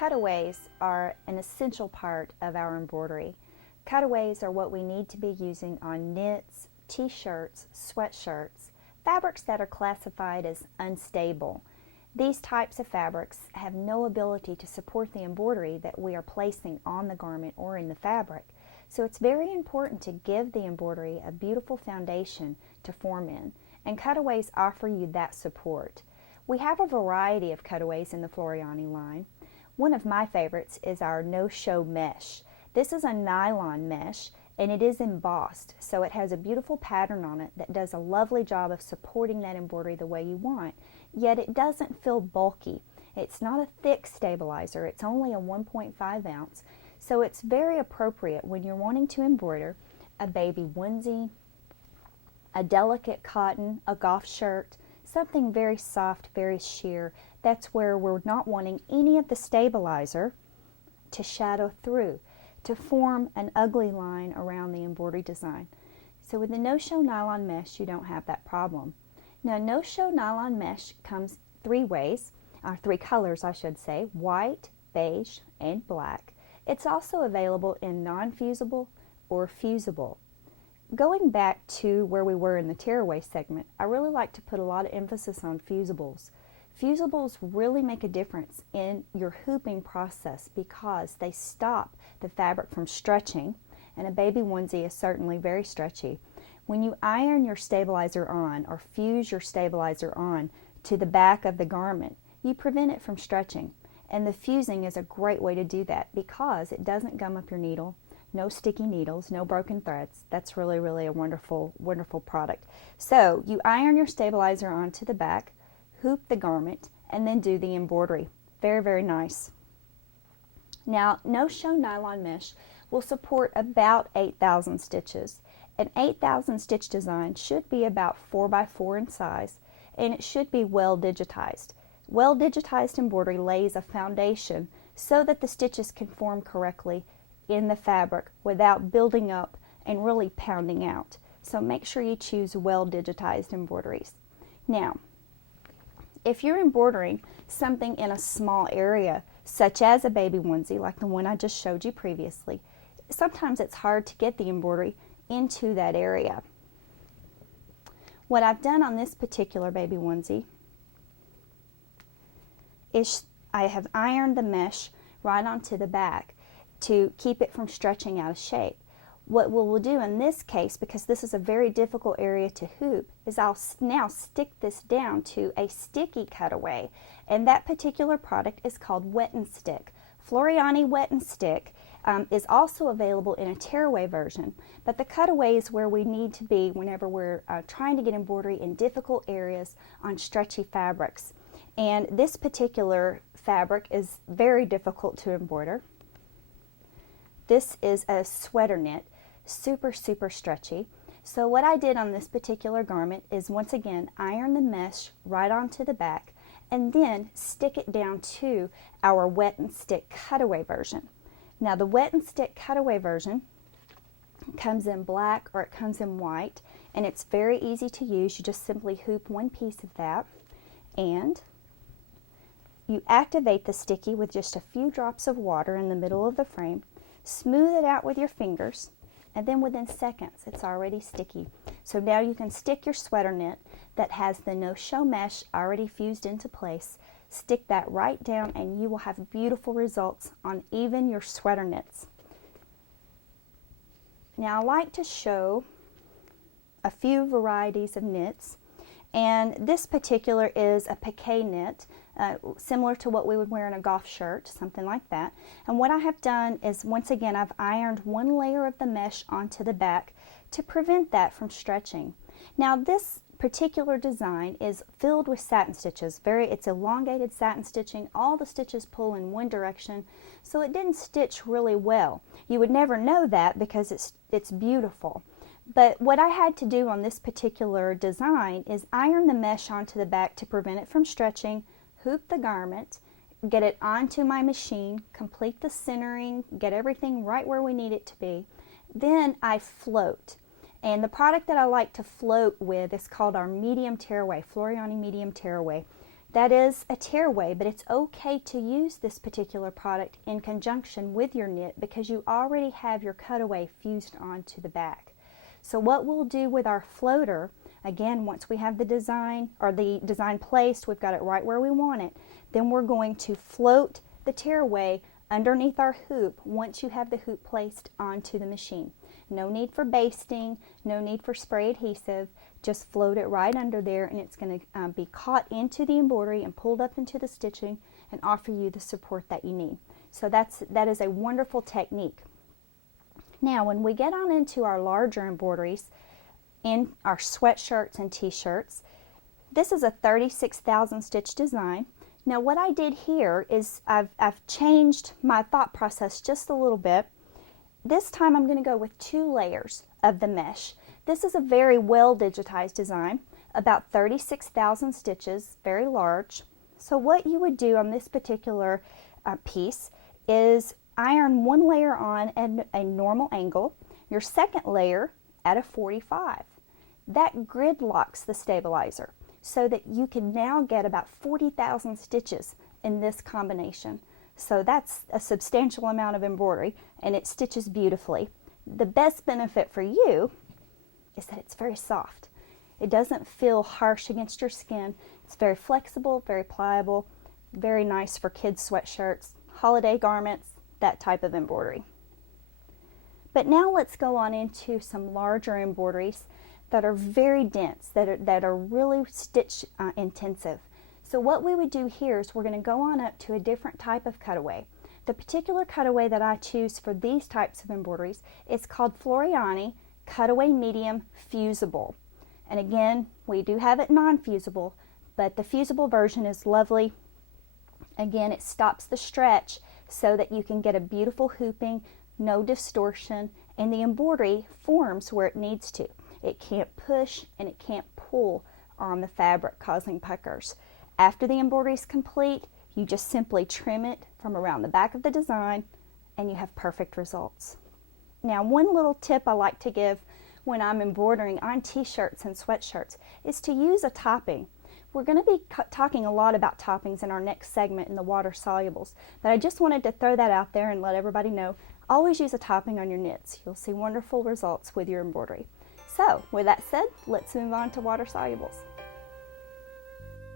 Cutaways are an essential part of our embroidery. Cutaways are what we need to be using on knits, t-shirts, sweatshirts, fabrics that are classified as unstable. These types of fabrics have no ability to support the embroidery that we are placing on the garment or in the fabric. So it's very important to give the embroidery a beautiful foundation to form in, and cutaways offer you that support. We have a variety of cutaways in the Floriani line. One of my favorites is our no-show mesh. This is a nylon mesh and it is embossed, so it has a beautiful pattern on it that does a lovely job of supporting that embroidery the way you want, yet it doesn't feel bulky. It's not a thick stabilizer, it's only a 1.5 ounce, so it's very appropriate when you're wanting to embroider a baby onesie, a delicate cotton, a golf shirt, something very soft, very sheer. That's where we're not wanting any of the stabilizer to shadow through, to form an ugly line around the embroidery design. So with the no-show nylon mesh, you don't have that problem. Now, no-show nylon mesh comes three ways, or three colors I should say, white, beige, and black. It's also available in non-fusible or fusible. Going back to where we were in the tearaway segment, I really like to put a lot of emphasis on fusibles. Fusibles really make a difference in your hooping process because they stop the fabric from stretching, and a baby onesie is certainly very stretchy. When you iron your stabilizer on or fuse your stabilizer on to the back of the garment, you prevent it from stretching, and the fusing is a great way to do that because it doesn't gum up your needle. No sticky needles, no broken threads. That's really a wonderful product. So you iron your stabilizer onto the back, hoop the garment, and then do the embroidery. Very nice. Now, no-show nylon mesh will support about 8,000 stitches. An 8,000 stitch design should be about 4 by 4 in size, and it should be well digitized. Well digitized embroidery lays a foundation so that the stitches can form correctly in the fabric without building up and really pounding out. So make sure you choose well digitized embroideries. Now, if you're embroidering something in a small area, such as a baby onesie like the one I just showed you previously, sometimes it's hard to get the embroidery into that area. What I've done on this particular baby onesie is I have ironed the mesh right onto the back to keep it from stretching out of shape. What we'll do in this case, because this is a very difficult area to hoop, is I'll now stick this down to a sticky cutaway, and that particular product is called Wet and Stick. Floriani Wet and Stick is also available in a tearaway version, but the cutaway is where we need to be whenever we're trying to get embroidery in difficult areas on stretchy fabrics. And this particular fabric is very difficult to embroider. This is a sweater knit, super stretchy. So what I did on this particular garment is once again iron the mesh right onto the back and then stick it down to our Wet and Stick cutaway version. Now the Wet and Stick cutaway version comes in black or it comes in white, and it's very easy to use. You just simply hoop one piece of that and you activate the sticky with just a few drops of water in the middle of the frame. Smooth it out with your fingers, and then within seconds it's already sticky. So now you can stick your sweater knit that has the no-show mesh already fused into place. Stick that right down and you will have beautiful results on even your sweater knits. Now I like to show a few varieties of knits, and this particular is a piqué knit. Similar to what we would wear in a golf shirt, something like that. And what I have done is, once again, I've ironed one layer of the mesh onto the back to prevent that from stretching. Now this particular design is filled with satin stitches. It's elongated satin stitching. All the stitches pull in one direction, so it didn't stitch really well. You would never know that because it's beautiful. But what I had to do on this particular design is iron the mesh onto the back to prevent it from stretching, hoop the garment, get it onto my machine, complete the centering, get everything right where we need it to be. Then I float. And the product that I like to float with is called our medium tearaway, Floriani medium tearaway. That is a tearaway, but it's okay to use this particular product in conjunction with your knit because you already have your cutaway fused onto the back. So what we'll do with our floater, again, once we have the design placed, we've got it right where we want it, then we're going to float the tearaway underneath our hoop once you have the hoop placed onto the machine. No need for basting, no need for spray adhesive. Just float it right under there, and it's going to be caught into the embroidery and pulled up into the stitching and offer you the support that you need. So that is a wonderful technique. Now when we get on into our larger embroideries in our sweatshirts and t-shirts, this is a 36,000 stitch design. Now what I did here is I've changed my thought process just a little bit. This time I'm going to go with 2 layers of the mesh. This is a very well digitized design, about 36,000 stitches, very large. So what you would do on this particular piece is iron 1 layer on at a normal angle, your second layer at a 45. That grid locks the stabilizer so that you can now get about 40,000 stitches in this combination. So that's a substantial amount of embroidery, and it stitches beautifully. The best benefit for you is that it's very soft. It doesn't feel harsh against your skin. It's very flexible, very pliable, very nice for kids' sweatshirts, holiday garments, that type of embroidery. But now let's go on into some larger embroideries that are very dense, that are really stitch intensive. So what we would do here is we're going to go on up to a different type of cutaway. The particular cutaway that I choose for these types of embroideries is called Floriani Cutaway Medium Fusible. And again, we do have it non-fusible, but the fusible version is lovely. Again, it stops the stretch so that you can get a beautiful hooping, no distortion, and the embroidery forms where it needs to. It can't push and it can't pull on the fabric, causing puckers. After the embroidery is complete, you just simply trim it from around the back of the design and you have perfect results. Now, one little tip I like to give when I'm embroidering on t-shirts and sweatshirts is to use a topping. We're going to be talking a lot about toppings in our next segment in the water solubles, but I just wanted to throw that out there and let everybody know, always use a topping on your knits. You'll see wonderful results with your embroidery. So, with that said, let's move on to water solubles.